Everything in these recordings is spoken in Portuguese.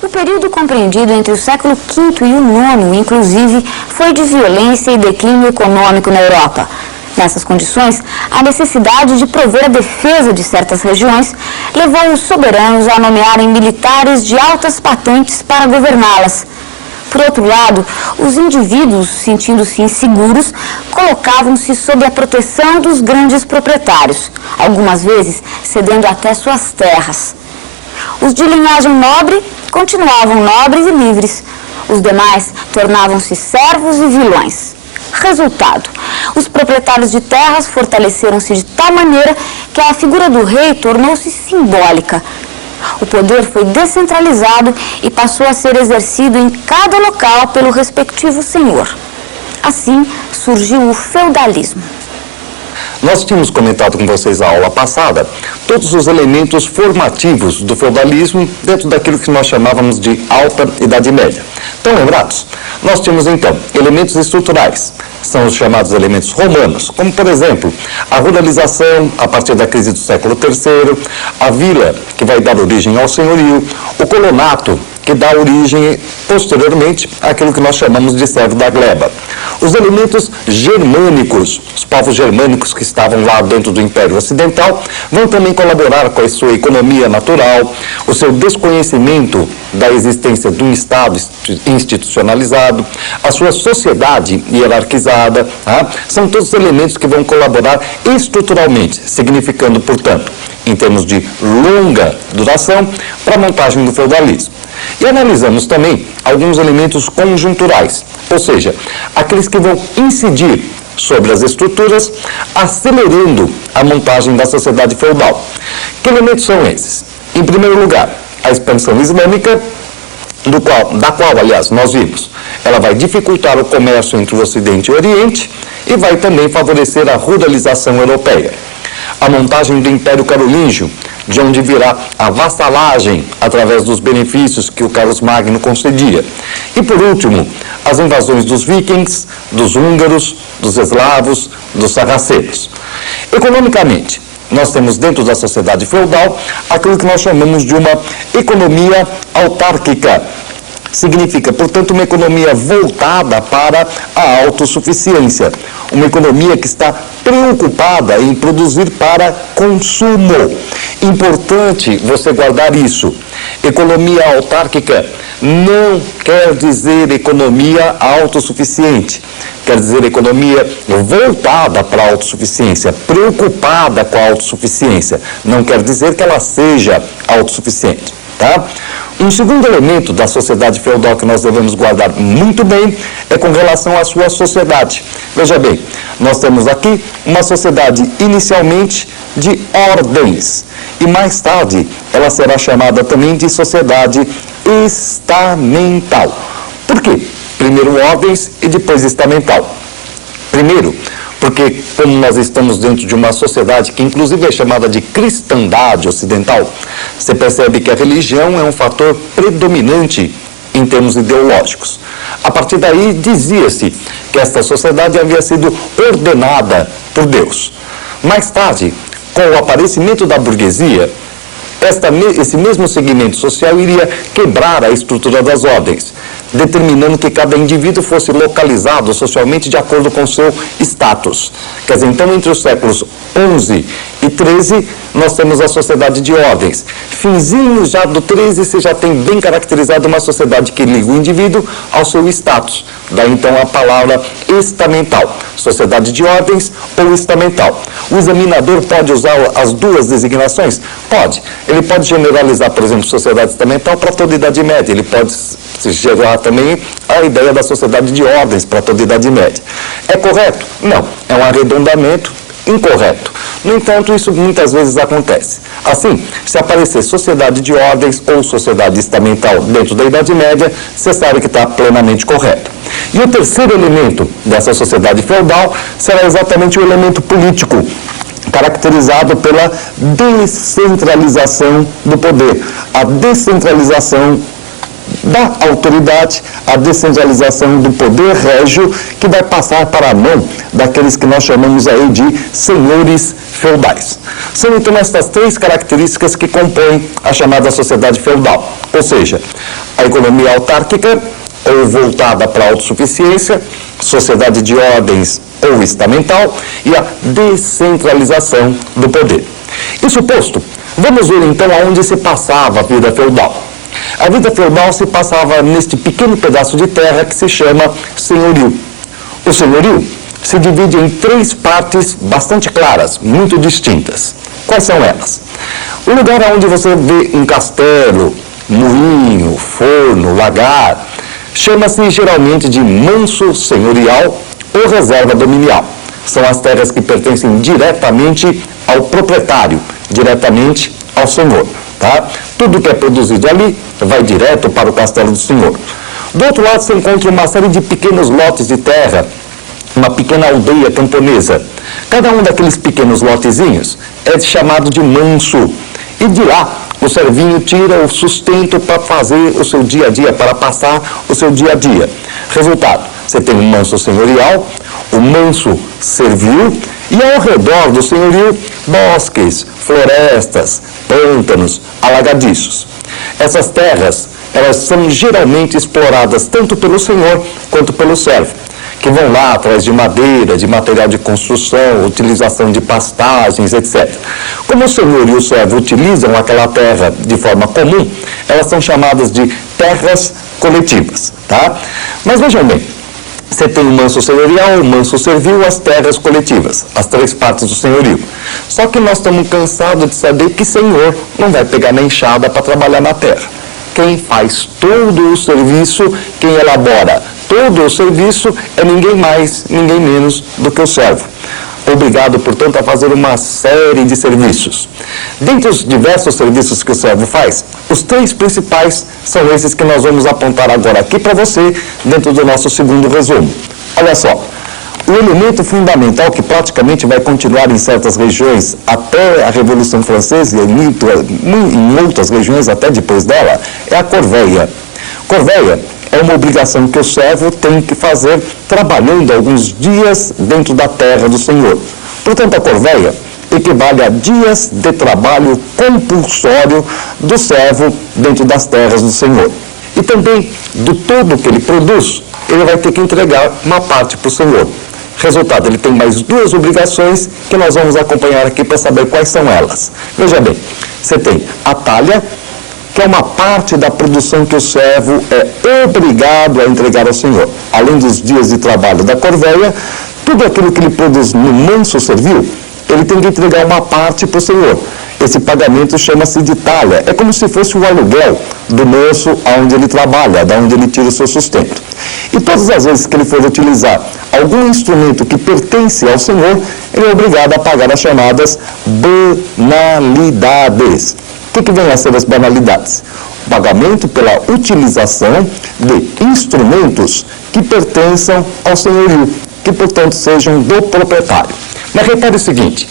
O período compreendido entre o século V e o IX, inclusive, foi de violência e declínio econômico na Europa. Nessas condições, a necessidade de prover a defesa de certas regiões levou os soberanos a nomearem militares de altas patentes para governá-las. Por outro lado, os indivíduos, sentindo-se inseguros, colocavam-se sob a proteção dos grandes proprietários, algumas vezes cedendo até suas terras. Os de linhagem nobre continuavam nobres e livres. Os demais tornavam-se servos e vilões. Resultado: os proprietários de terras fortaleceram-se de tal maneira que a figura do rei tornou-se simbólica. O poder foi descentralizado e passou a ser exercido em cada local pelo respectivo senhor. Assim surgiu o feudalismo. Nós tínhamos comentado com vocês na aula passada todos os elementos formativos do feudalismo dentro daquilo que nós chamávamos de Alta Idade Média. Estão lembrados? Nós tínhamos, então, elementos estruturais, são os chamados elementos romanos, como, por exemplo, a ruralização a partir da crise do século III, a vila, que vai dar origem ao senhorio, o colonato, que dá origem, posteriormente, àquilo que nós chamamos de servo da gleba. Os elementos germânicos, os povos germânicos que estavam lá dentro do Império Ocidental, vão também colaborar com a sua economia natural, o seu desconhecimento da existência de um Estado institucionalizado, a sua sociedade hierarquizada, são todos elementos que vão colaborar estruturalmente, significando, portanto, em termos de longa duração, para a montagem do feudalismo. E analisamos também alguns elementos conjunturais, ou seja, aqueles que vão incidir sobre as estruturas, acelerando a montagem da sociedade feudal. Que elementos são esses? Em primeiro lugar, a expansão islâmica, da qual, aliás, nós vimos, ela vai dificultar o comércio entre o Ocidente e o Oriente e vai também favorecer a ruralização europeia. A montagem do Império Carolíngio, de onde virá a vassalagem através dos benefícios que o Carlos Magno concedia. E, por último, as invasões dos vikings, dos húngaros, dos eslavos, dos sarracenos. Economicamente, nós temos dentro da sociedade feudal aquilo que nós chamamos de uma economia autárquica. Significa, portanto, uma economia voltada para a autossuficiência. Uma economia que está preocupada em produzir para consumo. Importante você guardar isso. Economia autárquica não quer dizer economia autossuficiente. Quer dizer economia voltada para a autossuficiência, preocupada com a autossuficiência. Não quer dizer que ela seja autossuficiente, tá? Um segundo elemento da sociedade feudal que nós devemos guardar muito bem é com relação à sua sociedade. Veja bem, nós temos aqui uma sociedade inicialmente de ordens e mais tarde ela será chamada também de sociedade estamental. Por quê? Primeiro ordens e depois estamental. Primeiro, porque como nós estamos dentro de uma sociedade que inclusive é chamada de cristandade ocidental, você percebe que a religião é um fator predominante em termos ideológicos. A partir daí dizia-se que esta sociedade havia sido ordenada por Deus. Mais tarde, com o aparecimento da burguesia, esse mesmo segmento social iria quebrar a estrutura das ordens, determinando que cada indivíduo fosse localizado socialmente de acordo com seu status. Quer dizer, então, entre os séculos XI e XIII, nós temos a sociedade de ordens. Finzinho já do XIII, você já tem bem caracterizado uma sociedade que liga o indivíduo ao seu status. Daí, então, a palavra estamental. Sociedade de ordens ou estamental. O examinador pode usar as duas designações? Pode. Ele pode generalizar, por exemplo, sociedade estamental para toda a Idade Média. Ele pode gerar também a ideia da sociedade de ordens para toda a Idade Média. É correto? Não. É um arredondamento incorreto. No entanto, isso muitas vezes acontece. Assim, se aparecer sociedade de ordens ou sociedade estamental dentro da Idade Média, você sabe que está plenamente correto. E o terceiro elemento dessa sociedade feudal será exatamente o elemento político, caracterizado pela descentralização do poder. A descentralização da autoridade, a descentralização do poder régio, que vai passar para a mão daqueles que nós chamamos aí de senhores feudais. São então estas três características que compõem a chamada sociedade feudal, ou seja, a economia autárquica, ou voltada para a autossuficiência, sociedade de ordens ou estamental, e a descentralização do poder. Isso posto, vamos ver então aonde se passava a vida feudal. A vida feudal se passava neste pequeno pedaço de terra que se chama senhorio. O senhorio se divide em três partes bastante claras, muito distintas. Quais são elas? O lugar onde você vê um castelo, moinho, forno, lagar, chama-se geralmente de manso senhorial ou reserva dominial. São as terras que pertencem diretamente ao proprietário, diretamente ao senhor. Tá? Tudo que é produzido ali vai direto para o castelo do senhor. Do outro lado se encontra uma série de pequenos lotes de terra, uma pequena aldeia camponesa. Cada um daqueles pequenos lotezinhos é chamado de manso. E de lá o servinho tira o sustento para fazer o seu dia a dia, para passar o seu dia a dia. Resultado, você tem o manso senhorial, o manso servil, e ao redor do senhorio, bosques, florestas, pântanos, alagadiços. Essas terras, elas são geralmente exploradas tanto pelo senhor quanto pelo servo, que vão lá atrás de madeira, de material de construção, utilização de pastagens, etc. Como o senhor e o servo utilizam aquela terra de forma comum, elas são chamadas de terras coletivas, tá? Mas vejam bem, você tem o manso senhorial, o manso servil, as terras coletivas, as três partes do senhorio. Só que nós estamos cansados de saber que senhor não vai pegar na enxada para trabalhar na terra. Quem faz todo o serviço, quem elabora todo o serviço é ninguém mais, ninguém menos do que o servo. Obrigado, portanto, a fazer uma série de serviços. Dentre os diversos serviços que o servo faz, os três principais são esses que nós vamos apontar agora aqui para você, dentro do nosso segundo resumo. Olha só, o elemento fundamental que praticamente vai continuar em certas regiões até a Revolução Francesa e em outras regiões até depois dela, é a corveia. Corveia é uma obrigação que o servo tem que fazer trabalhando alguns dias dentro da terra do senhor. Portanto, a corveia equivale a dias de trabalho compulsório do servo dentro das terras do senhor. E também, do todo que ele produz, ele vai ter que entregar uma parte para o senhor. Resultado, ele tem mais duas obrigações que nós vamos acompanhar aqui para saber quais são elas. Veja bem, você tem a talha, que é uma parte da produção que o servo é obrigado a entregar ao senhor. Além dos dias de trabalho da corveia, tudo aquilo que ele produz no manso servil, ele tem que entregar uma parte para o senhor. Esse pagamento chama-se de talha. É como se fosse o aluguel do manso onde ele trabalha, da onde ele tira o seu sustento. E todas as vezes que ele for utilizar algum instrumento que pertence ao senhor, ele é obrigado a pagar as chamadas banalidades. O que vem a ser as banalidades? O pagamento pela utilização de instrumentos que pertençam ao senhorio, que, portanto, sejam do proprietário. Mas repare o seguinte,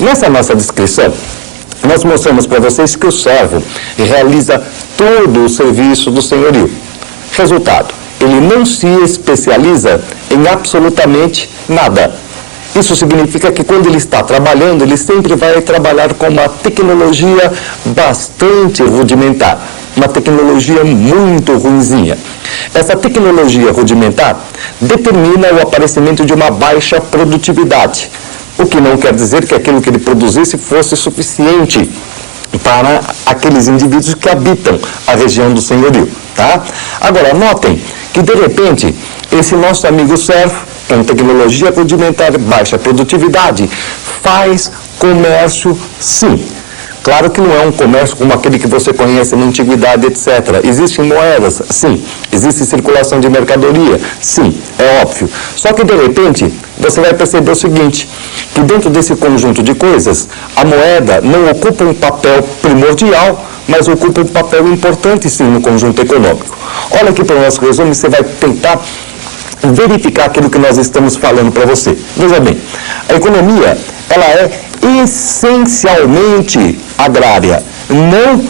nessa nossa descrição, nós mostramos para vocês que o servo realiza todo o serviço do senhorio. Resultado, ele não se especializa em absolutamente nada. Isso significa que quando ele está trabalhando, ele sempre vai trabalhar com uma tecnologia bastante rudimentar, uma tecnologia muito ruinzinha. Essa tecnologia rudimentar determina o aparecimento de uma baixa produtividade, o que não quer dizer que aquilo que ele produzisse fosse suficiente para aqueles indivíduos que habitam a região do senhorio, tá? Agora, notem que, de repente, esse nosso amigo servo, com tecnologia rudimentar e baixa produtividade, faz comércio, sim. Claro que não é um comércio como aquele que você conhece na antiguidade, etc. Existem moedas, sim. Existe circulação de mercadoria, sim, é óbvio. Só que, de repente, você vai perceber o seguinte, que dentro desse conjunto de coisas, a moeda não ocupa um papel primordial, mas ocupa um papel importante, sim, no conjunto econômico. Olha aqui para o nosso resumo, você vai tentar verificar aquilo que nós estamos falando para você. Veja bem, a economia, ela é essencialmente agrária, não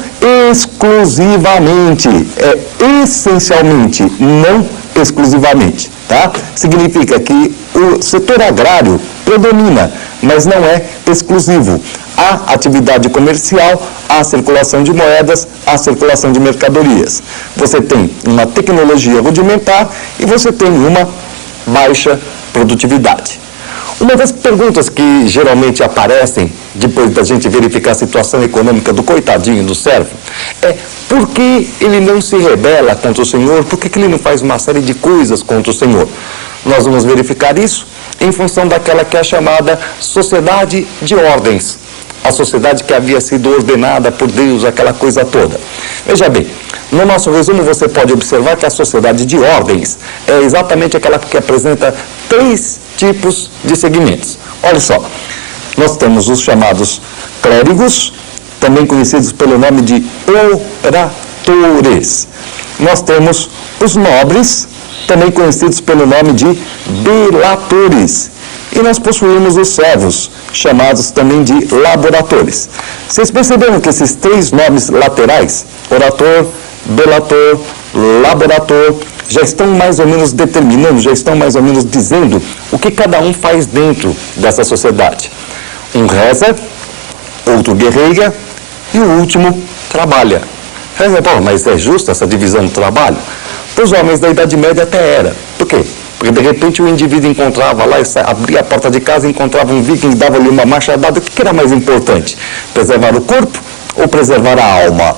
exclusivamente, é essencialmente, não exclusivamente, tá? Significa que o setor agrário predomina, mas não é exclusivo. Há atividade comercial, há circulação de moedas, há circulação de mercadorias. Você tem uma tecnologia rudimentar e você tem uma baixa produtividade. Uma das perguntas que geralmente aparecem depois da gente verificar a situação econômica do coitadinho do servo é: por que ele não se rebela contra o Senhor? Por que ele não faz uma série de coisas contra o Senhor? Nós vamos verificar isso em função daquela que é chamada sociedade de ordens. A sociedade que havia sido ordenada por Deus, aquela coisa toda. Veja bem, no nosso resumo você pode observar que a sociedade de ordens é exatamente aquela que apresenta 3 tipos de segmentos. Olha só, nós temos os chamados clérigos, também conhecidos pelo nome de oratores. Nós temos os nobres, também conhecidos pelo nome de delatores. E nós possuímos os servos, chamados também de laboratores. Vocês perceberam que esses 3 nomes laterais, orator, delator, laborator, já estão mais ou menos determinando, já estão mais ou menos dizendo o que cada um faz dentro dessa sociedade. Um reza, outro guerreia e o último trabalha. Bom, mas é justa essa divisão do trabalho? Para os homens da Idade Média até era. Por quê? Porque de repente o indivíduo encontrava lá, abria a porta de casa, encontrava um viking, dava-lhe uma machadada. O que era mais importante? Preservar o corpo ou preservar a alma?